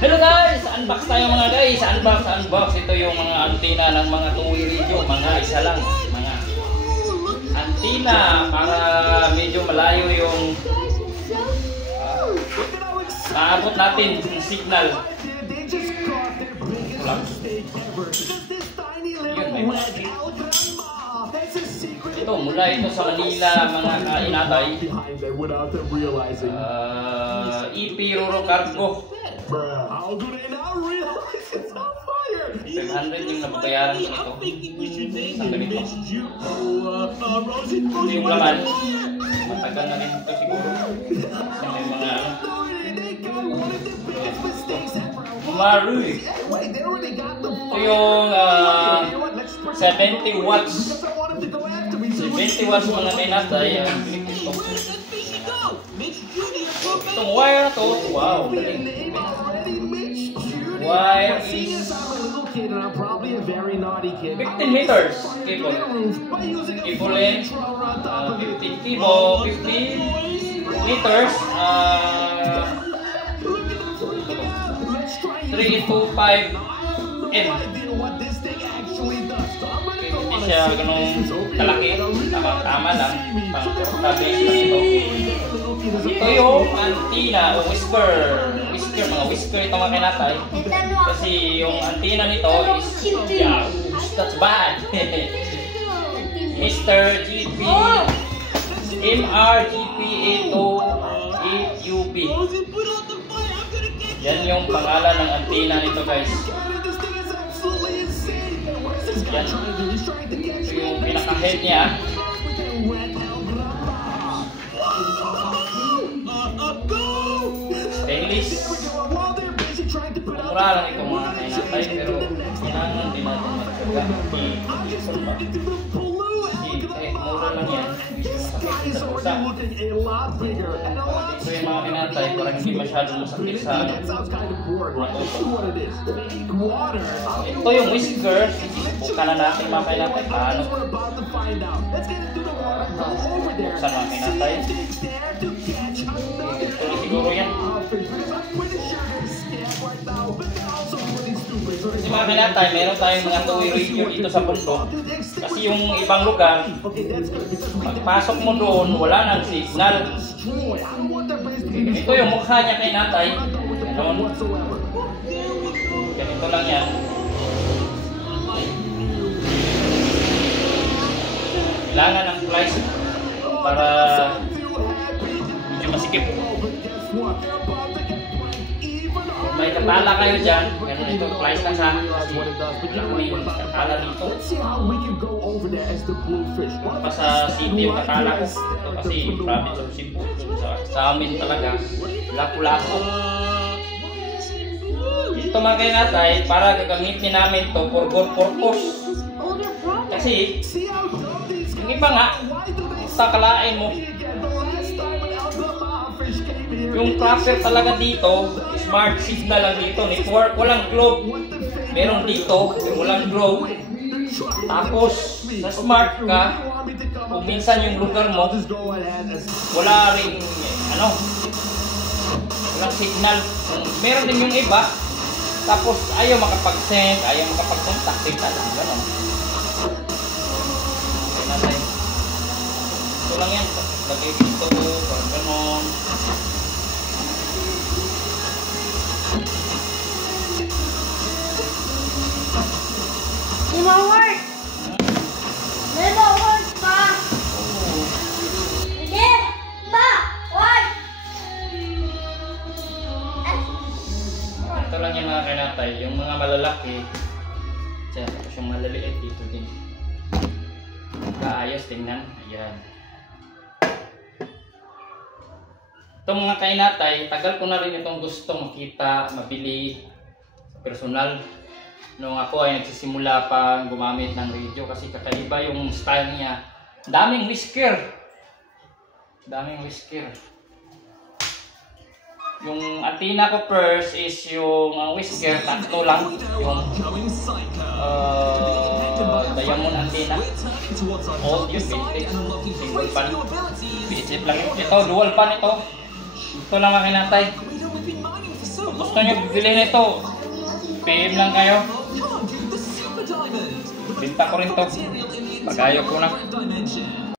Hello guys! Unbox tayo mga guys! Unbox! Ito yung mga antenna ng mga two-way radio. Mga isa lang. Mga antenna para medyo malayo yung maabot natin yung signal. Yun, may ito, mula ito sa Manila mga kainatay. EP Roro Cargo. 700 yung nababayaran ko nito. Isang ganito. Ito yung laman. Matagal na rin ito siguro. Kasi may mga Maru. Ito yung 70 watts. 70 watts mga kainatay. Itong wire na to, wow, galing. Wire is 15 meters cable. Cable length 15 cable, 15 meters 3 to 5 M. Hindi siya ganun kalaki, tama lang, pang-stabilize ito. Ito yung antenna o whisker, mga whisker ito mga kinatay. Kasi yung antenna nito is, yeah, that's bad. Mr. GP MRGP828UB. Yan yung pangalan ng antenna nito guys. Yan. Ito yung pinaka-head niya. Stainless. Mura lang ito mga kainatay, pero kailangan din natin magsaga. Mura lang yan. Masakit sa pusa. Ito yung mga kainatay, parang hindi masyadong masakit sa ito yung whisker. Bukan na natin mga kainatay. Paano? Buksan mga kainatay. Ito na siguro yan. Kasi mga kinatay, meron tayong mga two-way radio dito sa bundok. Kasi yung ibang lugar, pagpasok mo doon, wala nang signal. Ito yung mukha niya kinatay. Ganito lang yan. Kailangan ng flash para medyo masikip. May katala kayo dyan, ganun ito, flash lang sa kasi may katala dito. Pa sa city yung katala ko. Ito kasi province of Cebu. Sa amin talaga, lapu-lapu. Ito mga kainatay, para gagamitin namin ito for good purpose. Kasi, yung iba nga, sakalain mo, yung proper talaga dito, smart signal lang dito, network, walang globe. Meron dito, walang globe. Tapos, sa smart ka, kung minsan yung lugar mo, wala rin, walang signal. Meron din yung iba, tapos ayaw makapag-send, ayaw makapag-contact, signal lang, gano'n. Ito lang yan, lagay dito, parang gano'n. Di ba work? Di ba work pa? Di ba work? Ito lang yung mga kinatay, yung mga malalaki. Tapos yung malaliit dito din. Kaayos, tingnan. Ayan. Itong mga kainatay, tagal ko na rin itong gusto makita, mabili sa personal. Nung ako ay nagsisimula pa gumamit ng radio kasi kakaiba yung style niya. Daming whisker. Daming whisker. Yung antenna ko first is yung whisker, tatlo lang. Yung diamond antenna. Old yung vintage. Single pan. Basic lang yun. Ito, dual pan ito. Ito lang mga kinatay. Kung gusto nyo bibili nito, PM lang kayo. Binta ko rin to. Pag-ayaw ko na.